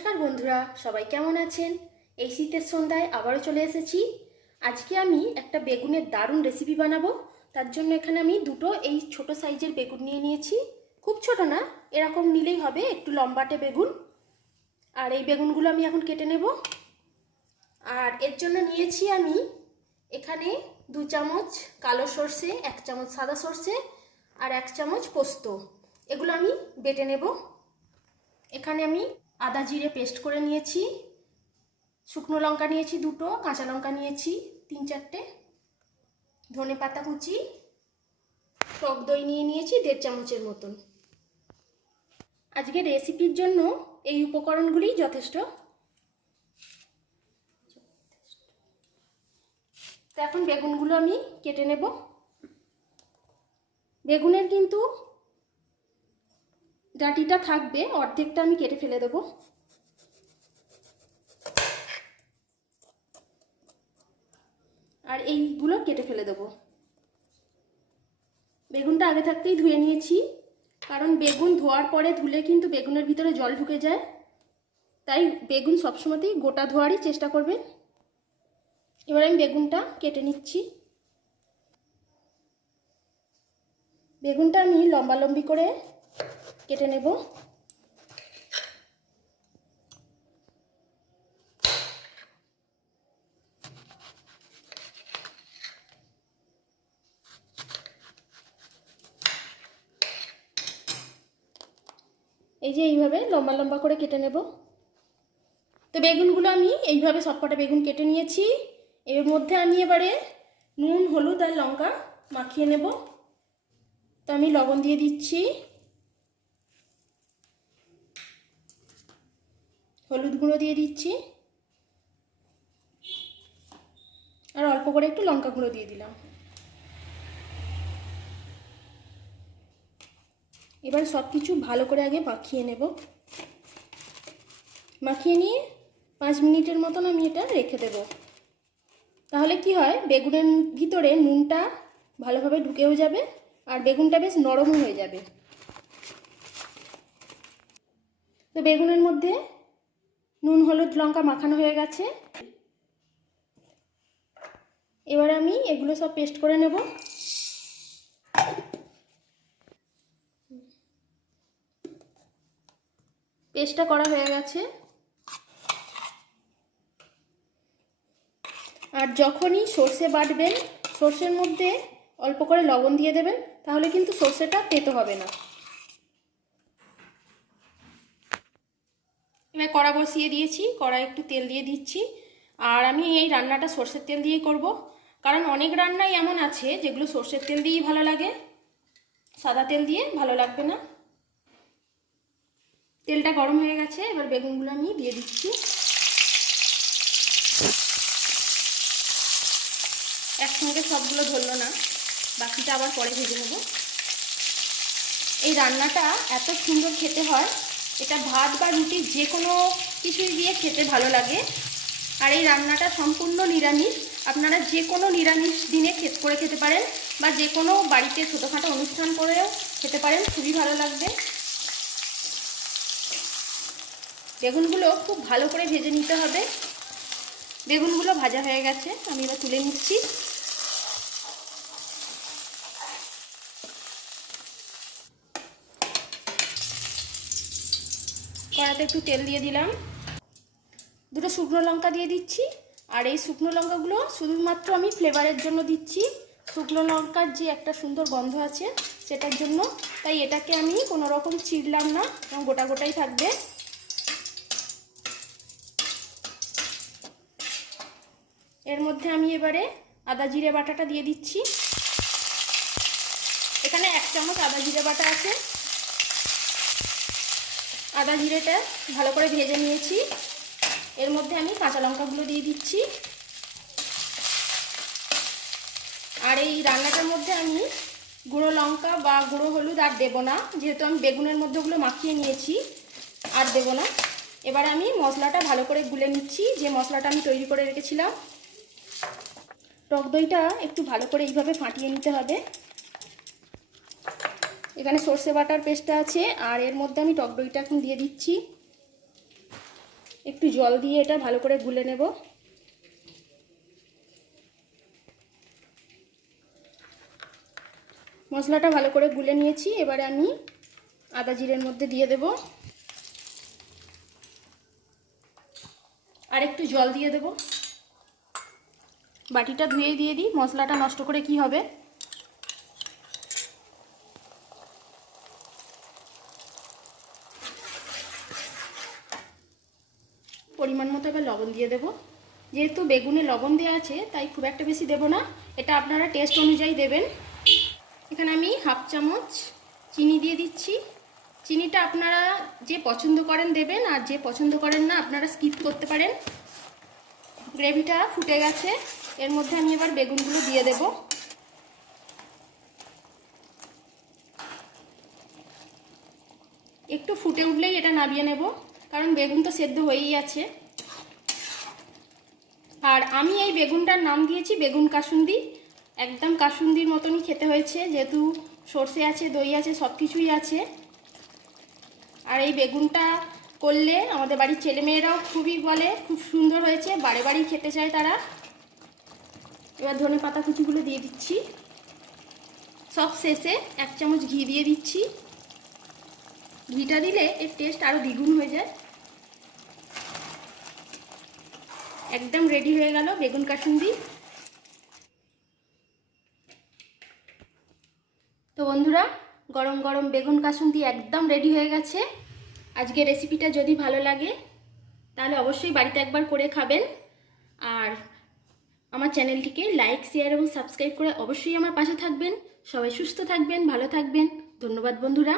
নমস্কার বন্ধুরা, সবাই কেমন আছেন? এই শীতের সন্ধ্যায় আবারও চলে এসেছি। আজকে আমি একটা বেগুনের দারুণ রেসিপি বানাবো। তার জন্য এখানে আমি দুটো এই ছোট সাইজের বেগুন নিয়ে নিয়েছি। খুব ছোট না, এরকম নিলেই হবে, একটু লম্বাটে বেগুন। আর এই বেগুনগুলো আমি এখন কেটে নেব। আর এর জন্য নিয়েছি আমি এখানে 2 চামচ কালো সর্ষে, 1 চামচ সাদা সর্ষে আর 1 চামচ পোস্ত। এগুলো আমি বেটে নেব। এখানে আমি আদা জিরে পেস্ট করে নিয়েছি, শুকনো লঙ্কা নিয়েছি 2টো, কাঁচা লঙ্কা নিয়েছি 3-4টে, ধনে পাতা কুচি, টক দই নিয়ে নিয়েছি 1.5 চামচের মতন। আজকের রেসিপির জন্য এই উপকরণগুলি যথেষ্ট। তো এখন বেগুনগুলো আমি কেটে নেব। বেগুনের কিন্তু ডাঁটিটা থাকবে, অর্ধেকটা আমি কেটে ফেলে দেবো। আর এইগুলো কেটে ফেলে দেবো। বেগুনটা আগে থাকতেই ধুয়ে নিয়েছি, কারণ বেগুন ধোয়ার পরে ধুলে কিন্তু বেগুনের ভিতরে জল ঢুকে যায়, তাই বেগুন সবসময়তেই গোটা ধোয়ারই চেষ্টা করবেন। এবার আমি বেগুনটা কেটে নিচ্ছি। বেগুনটা আমি লম্বা লম্বি করে কেটে নেব। এই যে এইভাবে লম্বা লম্বা করে কেটে নেব। তো বেগুনগুলো আমি এইভাবে সবকটা বেগুন কেটে নিয়েছি। এর মধ্যে আমি এবারে নুন, হলুদ আর লঙ্কা মাখিয়ে নেব। তো আমি লবণ দিয়ে দিচ্ছি, হলুদ গুঁড়ো দিয়ে দিচ্ছি, আর অল্প করে একটু লঙ্কা গুঁড়ো দিয়ে দিলাম। এবার সব কিছু ভালো করে আগে মাখিয়ে নেব। মাখিয়ে নিয়ে 5 মিনিটের মতন আমি এটা রেখে দেব। তাহলে কি হয়, বেগুনের ভিতরে নুনটা ভালোভাবে ঢুকেও যাবে আর বেগুনটা বেশ নরম হয়ে যাবে। তো বেগুনের মধ্যে নুন, হলুদ, লঙ্কা মাখানো হয়ে গেছে। এবার আমি এগুলো সব পেস্ট করে নেব। পেস্টটা করা হয়ে গেছে। আর যখনই সর্ষে বাটবেন, সর্ষের মধ্যে অল্প করে লবণ দিয়ে দেবেন, তাহলে কিন্তু সর্ষেটা তেতো হবে না। এবার কড়া বসিয়ে দিয়েছি, কড়াই একটু তেল দিয়ে দিচ্ছি। আর আমি এই রান্নাটা সর্ষের তেল দিয়েই করব, কারণ অনেক রান্নাই এমন আছে যেগুলো সর্ষের তেল দিয়েই ভালো লাগে, সাদা তেল দিয়ে ভালো লাগবে না। তেলটা গরম হয়ে গেছে, এবার বেগুনগুলো আমি দিয়ে দিচ্ছি। একসঙ্গে সবগুলো ধরলো না, বাকিটা আবার পরে ভেজে নেব। এই রান্নাটা এত সুন্দর খেতে হয়, এটা ভাত বা রুটি যে কোনো কিছুই দিয়ে খেতে ভালো লাগে। আর এই রান্নাটা সম্পূর্ণ নিরামিষ, আপনারা যে কোনো নিরামিষ দিনে করে খেতে পারেন, বা যে কোনো বাড়িতে ছোটোখাটো অনুষ্ঠান করেও খেতে পারেন, খুবই ভালো লাগবে। বেগুনগুলো খুব ভালো করে ভেজে নিতে হবে। বেগুনগুলো ভাজা হয়ে গেছে, আমি এবার তুলে নিচ্ছি। কড়াতে একটু তেল দিয়ে দিলাম, 2টো শুকনো লঙ্কা দিয়ে দিচ্ছি। আর এই শুকনো লঙ্কাগুলো শুধুমাত্র আমি ফ্লেভারের জন্য দিচ্ছি, শুকনো লঙ্কার যে একটা সুন্দর গন্ধ আছে সেটার জন্য। তাই এটাকে আমি কোনো রকম চিড়লাম না, গোটা গোটাই থাকবে। এর মধ্যে আমি এবারে আদা জিরে বাটাটা দিয়ে দিচ্ছি। এখানে 1 চামচ আদা জিরে বাটা আছে। আদা জিরেটা ভালো করে ভেজে নিয়েছি। এর মধ্যে আমি কাঁচা লঙ্কাগুলো দিয়ে দিচ্ছি। আর এই রান্নাটার মধ্যে আমি গুঁড়ো লঙ্কা বা গুঁড়ো হলুদ আর দেবো না, যেহেতু আমি বেগুনের মধ্যে ওগুলো মাখিয়ে নিয়েছি, আর দেবো না। এবার আমি মশলাটা ভালো করে গুলে নিচ্ছি, যে মশলাটা আমি তৈরি করে রেখেছিলাম। টক দইটা একটু ভালো করে এইভাবে ফাটিয়ে নিতে হবে। এখানে সর্ষে বাটার পেস্টটা আছে, আর এর মধ্যে আমি টক দইটা এখন দিয়ে দিচ্ছি। একটু জল দিয়ে এটা ভালো করে গুলে নেব। মশলাটা ভালো করে গুলে নিয়েছি। এবারে আমি আদা জিরের মধ্যে দিয়ে দেব, আর একটু জল দিয়ে দেব। বাটিটা ধুয়ে দিয়ে দিই, মশলাটা নষ্ট করে কি হবে। পরিমাণ মতো এবার লবণ দিয়ে দেব। যেহেতু বেগুনে লবণ দেওয়া আছে তাই খুব একটা বেশি দেব না, এটা আপনারা টেস্ট অনুযায়ী দেবেন। এখানে আমি হাফ চামচ চিনি দিয়ে দিচ্ছি। চিনিটা আপনারা যে পছন্দ করেন দেবেন, আর যে পছন্দ করেন না আপনারা স্কিপ করতে পারেন। গ্রেভিটা ফুটে গেছে, এর মধ্যে আমি এবার বেগুনগুলো দিয়ে দেব। একটু ফুটে উঠলেই এটা নামিয়ে নেব, কারণ বেগুন তো সেদ্ধ হয়েই আছে। আর আমি এই বেগুনটার নাম দিয়েছি বেগুন কাসুন্দি। একদম কাসুন্দির মতনই খেতে হয়েছে, যেহেতু সর্ষে আছে, দই আছে, সব কিছুই আছে। আর এই বেগুনটা করলে আমাদের বাড়ির ছেলেমেয়েরাও খুবই বলে খুব সুন্দর হয়েছে, বারে বারেই খেতে চায় তারা। এবার ধনে পাতা কুচিগুলো দিয়ে দিচ্ছি। সব শেষে 1 চামচ ঘি দিয়ে দিচ্ছি। ঘিটা দিলে এর টেস্ট আরও দ্বিগুণ হয়ে যায়। একদম রেডি হয়ে গেল বেগুন কাসুন্দি। তো বন্ধুরা, গরম গরম বেগুন কাসুন্দি একদম রেডি হয়ে গেছে। আজকে রেসিপিটা যদি ভালো লাগে তাহলে অবশ্যই বাড়িতে একবার করে খাবেন। আর আমার চ্যানেলটিকে লাইক, শেয়ার এবং সাবস্ক্রাইব করে অবশ্যই আমার পাশে থাকবেন। সবাই সুস্থ থাকবেন, ভালো থাকবেন। ধন্যবাদ বন্ধুরা।